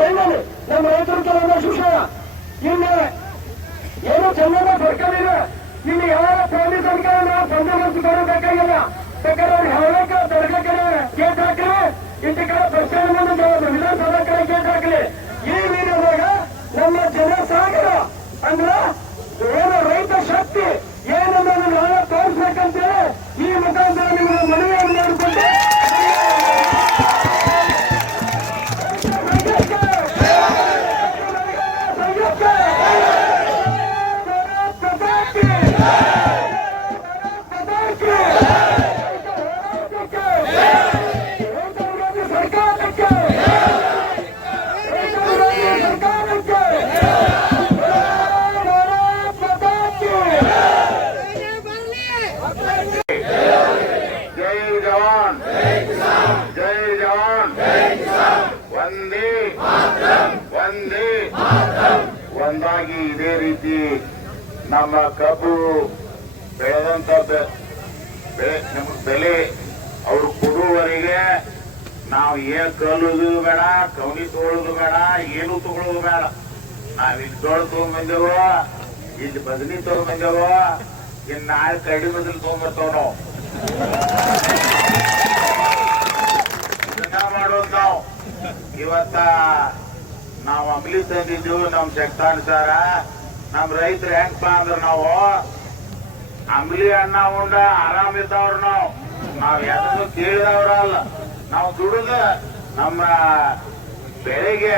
ಹೇಳಿದ್ದಾನೆ ನಮ್ಮ ರೈತರು ಕೆಲವೊಂದು ಶಿಕ್ಷಣ ಇನ್ನು ಏನು ಚೆನ್ನಮ್ಮ ಸರ್ಕಾರ ಇದೆ. ಇಲ್ಲಿ ಯಾವ ಪೊಲೀಸ್ ನಾವು ಬಂದೋಬಸ್ತ್ ಬರಬೇಕಾಗಿಲ್ಲ ಬೇಕಾದ್ರೆ ಅವ್ರು ಹೇಳಕ್ಕೆ ದರ್ಗ ಕಡೆ ಕೇಸ್ ಹಾಕಲಿ. ಇಂಥ ಕಡೆ ಪ್ರಶ್ನೆ ಮುಂದೆ ವಿಧಾನಸಭಾ ಕಡೆ ಹಾಕಲಿ. ಈ ವಿಡಿಯೋದಾಗ ನಮ್ಮ ಜನ ಸಾಗರ ಅಂದ್ರ ಏನು ರೈತ ಶಕ್ತಿ. ಕಬ್ಬು ಬೆಳೆದಂತ ಬೆ- ಬೆಳೆ ಬೆಲೆ ಅವ್ರು ಕೊಡುವವರೆಗೆ ನಾವು ಏನ್ ಕಲ್ಲುದು ಬೇಡ ಕವನಿ ತಗೊಳ್ಳೋದು ಬೇಡ, ಏನು ತಗೊಳ್ಳೋದು ಬೇಡ. ನಾವ್ ಇಲ್ಲಿ ಜೋಳ ತಗೊಂಡ್ಬಂದೇವ ಇಲ್ಲಿ ಬದನಿ ತಗೊಂಡ್ಬಂದೇವ ಇನ್ ನಾಳೆ ಕಡಿ ಬದಲು ನಾವು. ಮಾಡುವಂತ ನಾವು. ಇವತ್ತ ನಾವು ಅಂಬ್ಲಿ ತಂದಿದ್ದೀವಿ ನಮ್ ಶಕ್ತಾನುಸಾರ ನಮ್ ರೈತರು ಹೆಂಗಪ್ಪ ಅಂದ್ರ ನಾವು ಅಂಬಲಿ ಅನ್ನ ಉಂಡ ಆರಾಮಿದ್ದವ್ರು ನಾವು. ನಾವ್ ಯಾರನ್ನು ಕೇಳಿದವ್ರ ಅಲ್ಲ. ನಾವು ದುಡಿದ ನಮ್ಮ ಬೆಳೆಗೆ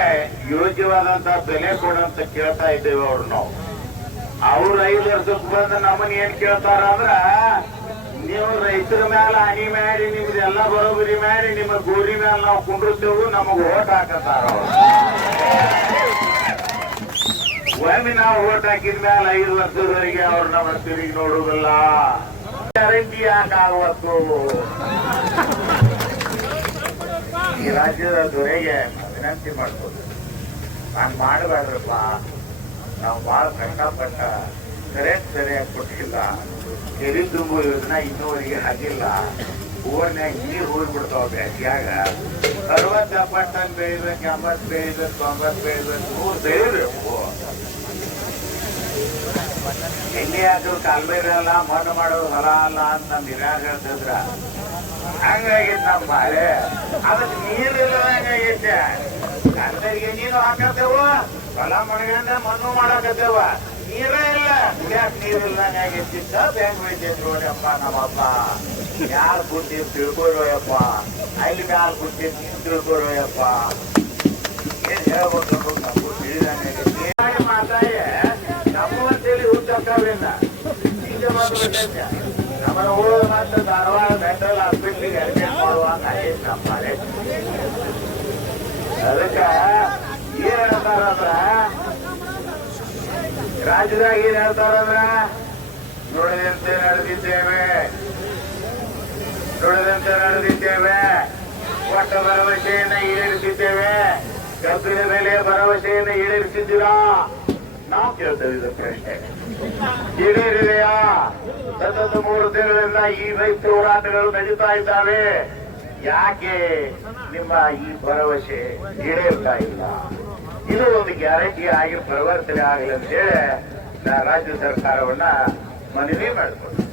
ಯೋಗ್ಯವಾದಂತ ಬೆಲೆ ಕೊಡಂತ ಕೇಳ್ತಾ ಇದ್ದೇವೆ ಅವ್ರು ನಾವು. ಅವ್ರು ಐದು ವರ್ಷಕ್ಕೆ ಬಂದು ನಮ್ಮನ್ನ ಏನ್ ಕೇಳ್ತಾರ ಅಂದ್ರ, ನೀವು ರೈತರ ಮೇಲೆ ಹನಿ ಮಾಡಿ ನಿಮ್ದೆಲ್ಲ ಬರೋಬರಿ ಮಾಡಿ ನಿಮ್ಮ ಗೋರಿ ಮೇಲೆ ನಾವು ಕುಂಡಿರ್ತೇವೆ ನಮಗ್ ಓಟ್ ಹಾಕತಾರ ಅವ್ರು. ಒಮ್ಮೆ ನಾವು ಓಟ್ ಹಾಕಿದ ಮೇಲೆ ಐದು ವರ್ಷದವರೆಗೆ ಅವ್ರು ನಮ್ಮ ತಿರುಗಿ ನೋಡುವುದಿಲ್ಲ. ಗ್ಯಾರಂಟಿ ಯಾಕಾಗವತ್ತು ಈ ರಾಜ್ಯದ ದೊರೆಗೆ ವಿನಂತಿ ಮಾಡ್ಬೋದು. ನಾನು ಮಾಡಬೇಡ್ರಪ್ಪ ನಾವು ಬಹಳ ಕಷ್ಟಪಟ್ಟ ಕರೆಂಟ್ ಸರಿಯಾಗಿ ಕೊಟ್ಟಿಲ್ಲ. ಕೆರೆ ತುಂಬು ಯೋಜನೆ ಇನ್ನೂವರೆಗೆ ಆಗಿಲ್ಲ. ಹೂವನ್ಯಾಗ ನೀರು ಹೋಗ್ಬಿಡ್ತಾವ ಬ್ಯಾಸಿಯಾಗ ಅರವತ್ತು ಎಪ್ಪತ್ತು ಟನ್ ಎಂಬತ್ತು ಬೆಳಿಬೇಕು ತೊಂಬತ್ತು ಬೆಳಿಬೇಕು ನೂರು ಬೆಳಿಬೇಕು ಕಾಲ್ಬೇರೆ ಅಲ್ಲ ಮಣ್ಣು ಮಾಡೋದು ಹೊಲ ಅಲ್ಲ ಅಂತ ನಮ್ ಹಿರಿಯಾಗ ಹೇಳ್ತಿದ್ರ ಹಂಗಾಗಿತ್ತು ನಮ್ಮ ಬಾಳೆ. ಅದಕ್ಕೆ ನೀರಿಲ್ಲ ಹಂಗಾಗೈತೆ ಕಾಲ್ಬೇರಿಗೆ ನೀರು ಹಾಕತ್ತೇವ? ಹೊಲ ಮಣಗಂಡ ಮಣ್ಣು ಮಾಡಾಕತ್ತೇವ? ನೀರೇ ಇಲ್ಲ. ಯಾಕೆ ನೀರಿಲ್ಲ ಹಂಗಾಗೈತಿದ್ದ ಬ್ಯಾಂಕ್ ಹೋಯ್ತೈತಿ ನೋಡಪ್ಪ ನಮ್ಮಪ್ಪ. ಯಾರು ಬುದ್ಧಿ ತಿಳ್ಕೊಳ್ಳೋಯಪ್ಪ ಅಲ್ಲಿ ಮ್ಯಾಲ ಬುದ್ಧಿ ನೀನ್ ತಿಳ್ಕೊರೋಯಪ್ಪ ಏನ್ ಹೇಳ್ಬೇಕು ನಮಗೂ? ತಿಳಿದಂಗೆ ಮಾತಾಯ ಹುಟ್ಟಕ್ಕಾವಿಲ್ಲ ಈಗ ಬಂದ್ಬಿಟ್ಟೈತೆ ನಮ್ಮನ್ನ ಉಳಿದ ಮತ್ತೆ ಧಾರವಾಡ ಮೆಂಟಲ್ ಹಾಸ್ಪಿಟ್ಲಿಗೆ ಅಡ್ಮಿಟ್ ಮಾಡುವಂಗ ನಮ್ಮ ಮನೆ ಅದಕ್ಕ ಏನ್ ಹೇಳ್ತಾರಂದ್ರ, ರಾಜ್ಯದಾಗ ಏನ್ ಹೇಳ್ತಾರಂದ್ರ, ನುಡಿದಂತೆ ನಡೆದಿದ್ದೇವೆ. ನುಡಿದಂತೆ ನಡೆದಿದ್ದೇವೆ. ಕೊಟ್ಟ ಭರವಸೆಯನ್ನ ಈಡೇರಿಸಿದ್ದೇವೆ. ಕಬ್ಬಿನ ಬೆಲೆ ಭರವಸೆಯನ್ನು ಈಡೇರಿಸಿದ್ದೀರಾ? ನಾವು ಕೇಳ್ತೇವೆ ಇದು ಪ್ರಶ್ನೆ ಈಡೇರಿದೆಯಾ ಸತತ ಮೂರು ದಿನಗಳಿಂದ ಈ ರೈತ ಹೋರಾಟಗಳು ನಡೀತಾ ಇದ್ದಾವೆ ಯಾಕೆ ನಿಮ್ಮ ಈ ಭರವಸೆ ಈಡೇರ್ತಾ ಇಲ್ಲ ಇದು ಒಂದು ಗ್ಯಾರಂಟಿ ಆಗಿ ಪರಿವರ್ತನೆ ಆಗಲಿ ಅಂತ ಹೇಳಿ ನಾ ರಾಜ್ಯ ಸರ್ಕಾರವನ್ನ ಮನವಿ ಮಾಡಿಕೊಂಡು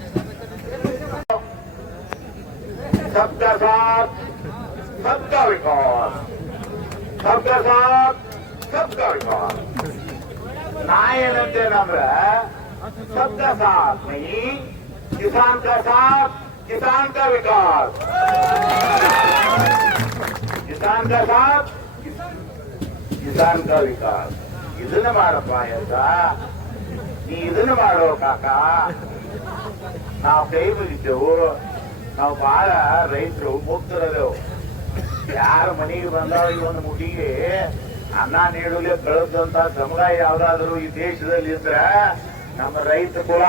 सबका साथ सबका विकास सबका साथ सबका विकास ನಾ ಏನಂತೇನಂದ್ರ ಶಬ್ದ ಸಾಥ್ ನಹಿ ಕಿಸಾನ್ ಕಾ ಸಾಥ್, ಕಿಸಾನ್ ಕಾ ವಿಕಾಸ್. ಕಿಸಾನ್ ಕಾ ಕಿಸಾನ್ ಕಾ ವಿಕಾಸ್. ಇದನ್ನ ಮಾಡಪ್ಪ ಅಂತ ನೀ ಇದನ್ನ ಮಾಡೋ ಕಾಕ. ನಾವು ಕೈ ಮುಗಿದ್ದೆವು ನಾವು ಬಹಳ ರೈತರು ಮುಕ್ತರದೆವು ಯಾರು ಮನೆಗೆ ಬಂದಾವ ಈ ಒಂದು ಮುಟಿಗೆ ಅನ್ನ ನೀಡಲು ಕಳೆದಂತ ಸಮುದಾಯ ಯಾವ್ದಾದ್ರು ಈ ದೇಶದಲ್ಲಿ ಇದ್ರೆ ನಮ್ಮ ರೈತ ಕುಲ.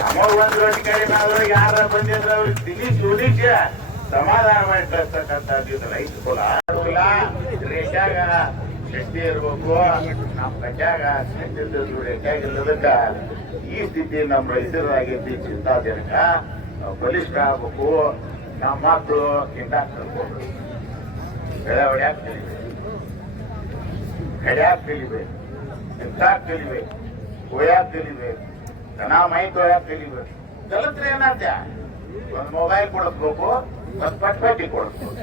ನಮಗ್ ಒಂದ್ ರೊಟ್ಟಿ ಕಡಿಮೆ ಆದ್ರೆ ಯಾರ ಬಂದಿದ್ರ ಅವ್ರಿಗೆ ತಿಳಿ ಉಳಿಸಿ ಸಮಾಧಾನ ಮಾಡಿ ಇದು ರೈತ ಕುಲ. ರೇಷಾಗ ಶಕ್ತಿ ಇರಬೇಕು. ನಮ್ಮ ಕಟ್ಯಾಗ ಶಕ್ತಿ ರೇಷಾಗ ಈ ಸ್ಥಿತಿ ನಮ್ಮ ರೈತರಾಗಿದ್ದು ಚಿಂತಾಜನಕ. ನಾವು ಬಲಿಷ್ಠ ಆಗ್ಬೇಕು. ನಮ್ಮ ಮಕ್ಕಳು ಹಿಂದಾಕ್ ಕಳ್ಕೊಂಡು ಬೆಳೆ ಕಡ್ಯಾಕ್ ತಿಳಿಬೇಕು ಕಲಿಬೇಕು ಕೊಯ್ಯಾಕ್ ಕಲಿಬೇಕು ದನ ಮೈ ತೊಳ್ಯಾಕ್ ಕಲಿಬೇಕು ಕಲಿತ್ರೆ ಏನಾದ್ಯ ಒಂದ್ ಮೊಬೈಲ್ ಕೊಡಿಸ್ಬೇಕು, ಒಂದ್ ಪಟ್ಪಟ್ಟಿ ಕೊಡಿಸ್ಬೇಕು.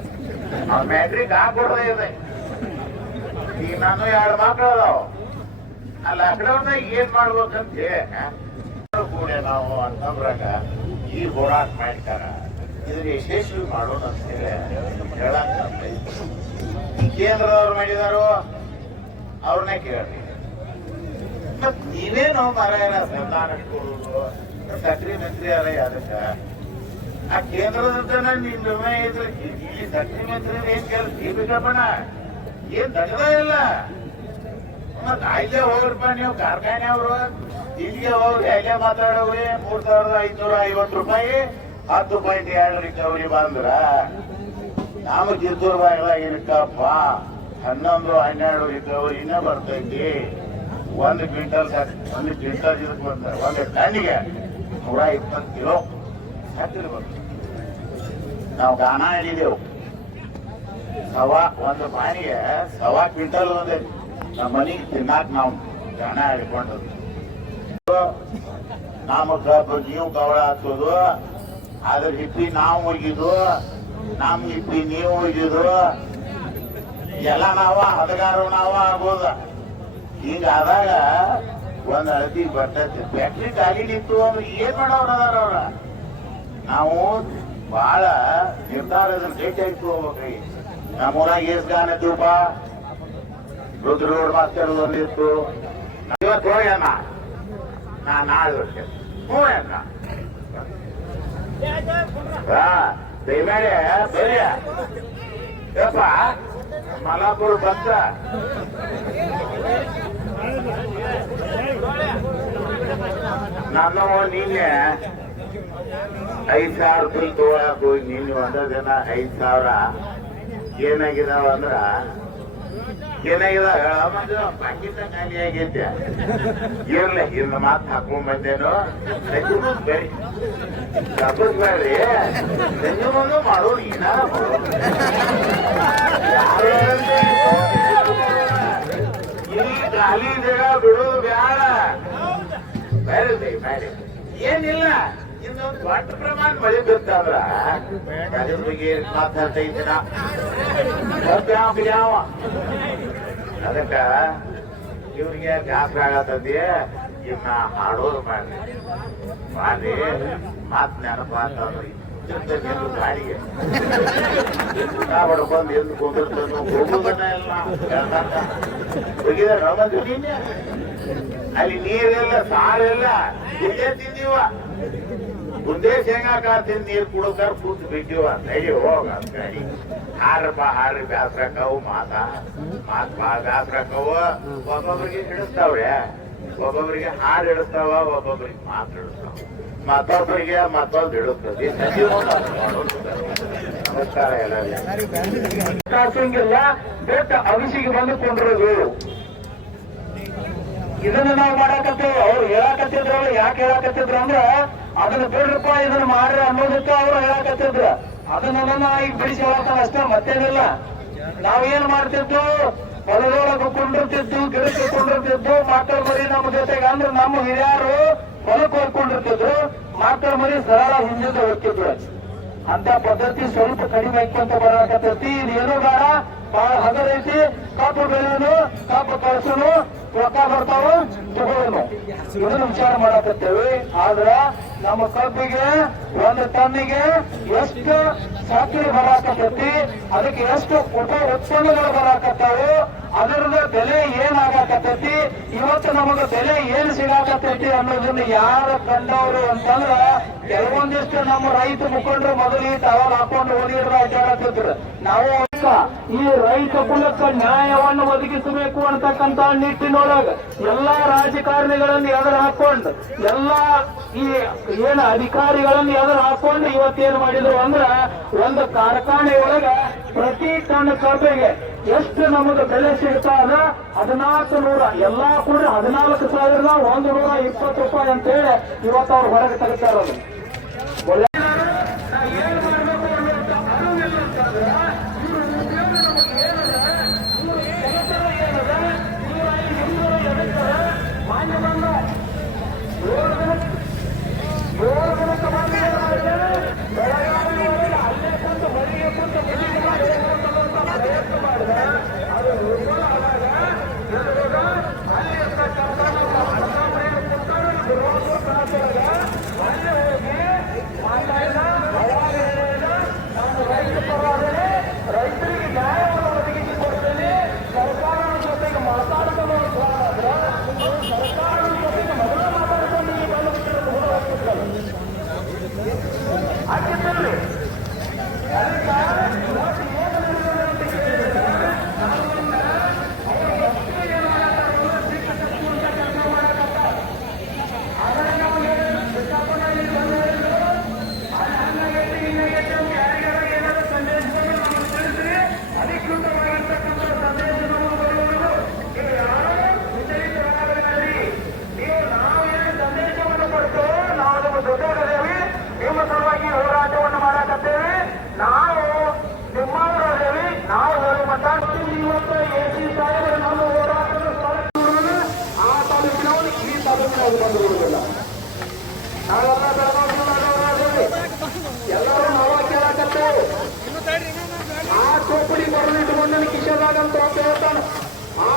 ಆ ಮ್ಯಾಟ್ರಿಕ್ ಹಾಕೊಡದೇ ಇದೆ. ಈಗ ನಾನು ಎರಡು ಮಕ್ಕಳು ಅದಾವ. ಆ ಲಾಕ್ಡೌನ್ದಾಗ ಏನ್ ಮಾಡ್ಬೇಕಂತ ಕೂಡ ನಾವು ಅಂತಂದ್ರಾಗ ಈ ಹೋರಾಟ ಮಾಡ್ತಾರ. ಇದನ್ನ ಯಶಸ್ವಿ ಮಾಡೋಣ ಅಂತ ಹೇಳಿ ಹೇಳಕ್ ಕೇಂದ್ರದವ್ರು ಮಾಡಿದಾರೋ ಅವ್ರನ್ನೇ ಕೇಳಿ ಮತ್ ನೀವೇನು ಮಾರಾಯಣ ಸಂಧಾನ ಕೊಡುದು ಸಕ್ರಿ ಮಂತ್ರಿ ಅಲ್ಲ ಅದಕ್ಕೆ ಆ ಕೇಂದ್ರದಂತನ ನಿನ್ ಇದ್ರೆ ಈ ಸಕ್ರಿ ಮಂತ್ರಿ ಏನ್ ಕೆಲಸ ದೀಪಿಕಪ್ಪಣ ಏನ್ ತಗದ ಇಲ್ಲ. ಮತ್ ಅಲ್ಲೇ ಹೋಗ್ರಪ್ಪ, ನೀವು ಕಾರ್ಖಾನೆ ಅವರು. ಇಲ್ಲಿಗೆ ಹೋಗ್ರಿ ಅಲ್ಲೇ ಮಾತಾಡೋರಿ ಮೂರ್ ಸಾವಿರದ ಐದ್ನೂರ ಐವತ್ತು ರೂಪಾಯಿ, ಹತ್ತು ಪಾಯಿಂಟ್ ಎರಡು ರಿಕವರಿ ಬಂದ್ರ? ನಾವು ಕಿತ್ತೂರು ಬಾಗಿಲಾಗ ಇರ್ಕಪ್ಪ ಹನ್ನೊಂದು, ಹನ್ನೆರಡು ರಿಕವರಿನ ಬರ್ತೈತಿ. ಒಂದು ಕ್ವಿಂಟಲ್ ಒಂದು ಕ್ವಿಂಟಲ್ ಇದಕ್ಕೆ ಬಂದ ಒಂದು ಟನ್ನಿಗೆ ನೂರ ಇಪ್ಪತ್ತು ಕಿಲೋ ಹತ್ತಿರ ಬರ್ತದೆ ನಾವು ಗಾನ ಹಿಡಿದೆವು ಸವಾ ಒಂದು ಪಾನಿಗೆ ಸವಾ ಕ್ವಿಂಟಲ್ ಒಂದೇ. ನಮ್ಮ ಮನೆಗೆ ತಿನ್ನಾಕ ನಾವು ಗಾನ ಹಿಡ್ಕೊಂಡದ್ದು ನಮಗೆ ಜೀವ ಕವಳ ಹಾಕೋದು ಅದ್ರ ಹಿಪ್ಪಿ ನಾವು ಹೋಗಿದ್ದು ನಮ್ಮ ಹಿಪ್ಪಿ ನೀವು ಒಗಿದು ಎಲ್ಲ ನಾವ ಹದಗಾರ ನಾವ ಆಗ್ಬೋದ. ಹಿಂಗಾದಾಗ ಒಂದ್ ಅಳತಿ ಬರ್ತೈತಿ ಫ್ಯಾಕ್ಟ್ರಿ ಖಾಲಿ ನಿಂತು ಅಂದ್ರೆ ಏನ್ ಮಾಡೋರು ಅದಾರ ಅವ್ರ? ನಾವು ಬಹಳ ನಿರ್ಧಾರದ ಭೇಟಿ ಹೋಗ್ಬೇಕ್ರಿ ನಮ್ಮೂರಾಗ ಏಸ್ ಗಾನ ದೂಪ ರುದ್ರ ರೋಡ್ ಮಾಸ್ತರ್ ಒಂದಿತ್ತು ಇವತ್ತು ಹೋಗ್ಯಾನ ನಾ ನಾಳೆ ಹ್ಞೂ ಅಣ್ಣ. ಹಾ ದಯಮೇಲೆ ಬೇರೆ ಯಪ್ಪ. ಮಲಾಪುರ ಬಂದ. ನಾನು ನಿನ್ನೆ ಐದ್ ಸಾವಿರ ರೂಪಾಯಿ ತಗೊಳಕ್ ಹೋಗಿ, ನಿನ್ನೆ ಒಂದ ದಿನ ಐದ್ ಸಾವಿರ ಏನಾಗಿದಾವ ಅಂದ್ರ ಏನಾಗಿದಾವ ಹೇಳಮ್ಮದು ಪಾಕಿತ ಖಾಲಿ ಆಗೈತೆ ಇರ್ಲಿ ಇನ್ನು ಮಾತು ಹಾಕೊಂಡ್ ಬಂದೇನು ಸಂಜೆ ಬೇರೆ ತಪ್ಪಸ್ ಬೇಡ್ರಿ ಸಂಜೆ ಮುಂದೆ ಮಾಡೋರು ಏನಾರ ಮಾಡೋರು ಯಾರು ಹೇಳ್ರಿ? ಈ ಖಾಲಿ ಜಾಗ ಬಿಡೋದು ಬ್ಯಾಡ. ಬೇರೆ ಬೇರೆ ಏನಿಲ್ಲ. ಇನ್ನೊಂದು ದೊಡ್ಡ ಪ್ರಮಾಣ ಮಳೆ ಬಿತ್ತಂದ್ರ ಅದ್ರ ಬಗ್ಗೆ ಮಾತಾಡ್ತೈತಿ ನಾ ಯಾವ ಅದಕ್ಕ ಇವ್ರಿಗೆ ಜಾಸ್ತಿ ಆಗತ್ತಂದಿ ಇವನ್ನ ಹಾಡೋದು ಮಾಡ್ರಿ ಮಾಡಿ ಮಾತ್ ನೆನಪ ಅಂತಂದ್ರಿ ಗಾಡಿಗೆ ಊಟ ಬಡ್ಕೊಂಡ್ ಎದ್ದು ಕುಂದಿರ್ತಾನು ಹೋಗುದನ್ನ ಎಲ್ಲ. ಹೇಳ್ತಾನ ಹೋಗಿದ ರಮಂದು ನೀನೆ ಅಲ್ಲಿ ನೀರಿಲ್ಲ, ಸಾರೆಲ್ಲ ಇಲ್ಲೇ ಮುಂದೆ ಶೇಂಗಾ ಕಾಳು ತಿಂದು ನೀರು ಕೂತ್ ಬಿಟ್ಟಿವ ನಡಿ ಹೋಗ ಅಂತ ಹಾರ ಬಾ, ಹಾರ ಬ್ಯಾಸ್ರಕ್ಕವು ಮಾತ. ಮಾತ್ ಬಾ ಬ್ಯಾಸ್ರಕ್ಕವು ಒಬ್ಬೊಬ್ರಿಗೆ ಹಿಡಿಸ್ತಾವ್ರೆ. ಒಬ್ಬೊಬ್ರಿಗೆ ಹಾರ್ ಹಿಡಿಸ್ತಾವ, ಒಬ್ಬೊಬ್ರಿಗೆ ಮಾತು ಹಿಡಿಸ್ತಾವ. ಮತ್ತೊಬ್ಬರಿಗೆ ಮತ್ತೊಂದು ಹಿಡಿಸ್ತದೆ. ನಮಸ್ಕಾರ ಎಲ್ಲ ಬೆಟ್ಟ ಅವಿಸಿಗೆ ಬಂದು ಕೊಂಡಿರೋದು. ಇದನ್ನ ನಾವು ಮಾಡಾಕತ್ತೇವೆ. ಅವ್ರು ಹೇಳಾಕತ್ತಿದ್ರು, ಯಾಕೆ ಹೇಳಾಕತ್ತಿದ್ರು ಅಂದ್ರ ಅದನ್ನ ಬಿಡ್ರಪ್ಪ ಇದನ್ನ ಮಾಡ್ರಿ ಅನ್ನೋದಕ್ಕೆ ಅವ್ರು ಹೇಳಕತ್ತಿದ್ರು. ಅದನ್ನ ಈಗ ಬಿಡಿಸಿ ಹೇಳತ್ತಾನ ಅಷ್ಟೇ, ಮತ್ತೇನಿಲ್ಲ. ನಾವೇನ್ ಮಾಡ್ತಿದ್ದು? ಹೊಲದೊಳಗೆ ಕುಂಡಿರ್ತಿದ್ದು, ಗಿಡಕ್ಕೆ ಕುಂಡಿರ್ತಿದ್ದು, ಮಕ್ಕಳ ಮರಿ ನಮ್ಮ ಜೊತೆಗೆ ಅಂದ್ರೆ ನಮ್ಮ ಹಿರಿಯರು ಹೊಲಕ್ಕೆ ಹೋಗ್ಕೊಂಡಿರ್ತಿದ್ರು. ಮಕ್ಕಳ ಮರಿ ಸರಳ ಹಿಂದಿಂದ ಹೋಗ್ತಿದ್ರು. ಅಂತ ಪದ್ಧತಿ ಸ್ವಲ್ಪ ಕಡಿಮೆ ಆಯ್ಕೊಂತ ಬರಕತ್ತೈತಿ. ಇದೇನು ಬೇಡ ಬಹಳ ಹಗರೈತಿ ಕಬ್ಬು ಬೆಳೆಯೋನು ಕಬ್ಬು ಕಳ್ಸೋನು ರೊಕ್ಕ ಬರ್ತಾವ ತಗೊಳ್ಳೋನು ಇದನ್ನ ವಿಚಾರ ಮಾಡಕತ್ತೇವೆ. ಆದ್ರ ನಮ್ಮ ಕಬ್ಬಿಗೆ, ಒಂದು ತನ್ನಿಗೆ ಎಷ್ಟು ಸಕ್ಕರೆ ಬರಾಕತ್ತೈತಿ? ಅದಕ್ಕೆ ಎಷ್ಟು ಉಪ ಉತ್ಪನ್ನಗಳು ಬರಾಕತ್ತಾವು? ಅದರದ ಬೆಲೆ ಏನಾಗಕತ್ತೈತಿ? ಇವತ್ತು ನಮಗ ಬೆಲೆ ಏನ್ ಸಿಗಾಕತ್ತೈತಿ ಅನ್ನೋದನ್ನ ಯಾರು ಕಂಡವರು ಅಂತಂದ್ರ, ಕೆಲವೊಂದಿಷ್ಟು ನಮ್ಮ ರೈತ ಮುಖಂಡರು ಮೊದಲು ಈ ಟವಲ್ ಹಾಕೊಂಡು ಓದಿದ್ರು ಅಡ್ಡಾಡತ್ತಿದ್ರು ನಾವು ಈ ರೈತ ಕುಲಕ್ಕ ನ್ಯಾಯವನ್ನು ಒದಗಿಸಬೇಕು ಅಂತಕ್ಕಂತ ನಿಟ್ಟಿನೊಳಗ ಎಲ್ಲಾ ರಾಜಕಾರಣಿಗಳನ್ನು ಎದುರು ಹಾಕೊಂಡು ಎಲ್ಲಾ ಈ ಏನ ಅಧಿಕಾರಿಗಳನ್ನು ಎದುರು ಹಾಕೊಂಡು ಇವತ್ತೇನ್ ಮಾಡಿದ್ರು ಅಂದ್ರ ಒಂದು ಕಾರ್ಖಾನೆಯೊಳಗ ಪ್ರತಿ ಟನ್ ಕಬ್ಬಿಗೆ ಎಷ್ಟು ನಮಗ ಬೆಲೆ ಸಿಗ್ತಾ ಅದ? ಹದಿನಾಲ್ಕು ನೂರ, ಎಲ್ಲಾ ಕೂಡ ಹದಿನಾಲ್ಕು ಸಾವಿರದ ಒಂದು ನೂರ ಇಪ್ಪತ್ತು ರೂಪಾಯಿ ಅಂತ ಹೇಳಿ ಇವತ್ತು ಅವ್ರು ಹೊರಗೆ ತೆಗಿತಾ ಸುಮ್ಮನೆ ಬಂದುಕೊಳ್ಳುವುದಿಲ್ಲ ನಾವೆಲ್ಲ ಬೆಳಗಾವಿ ಜಿಲ್ಲಾದವರಾದೇವಿ ಎಲ್ಲರೂ ನಾವು ಕೇಳಕತ್ತೇವೆ ಆ ಚೋಪಡಿ ಬರಲು ಇಟ್ಕೊಂಡು ಕಿಶೋದಾಗ ಅಂತ ಹೇಳ್ತಾನೆ. ಆ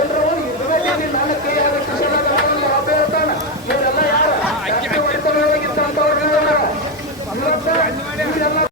ಎಲ್ಲರೂ ಇದ್ರೆ ನನ್ನ ಕೈಯಾಗ ಕಿಶೋದಾಗ ಅಂತ ಹೇಳ್ತಾನೆ.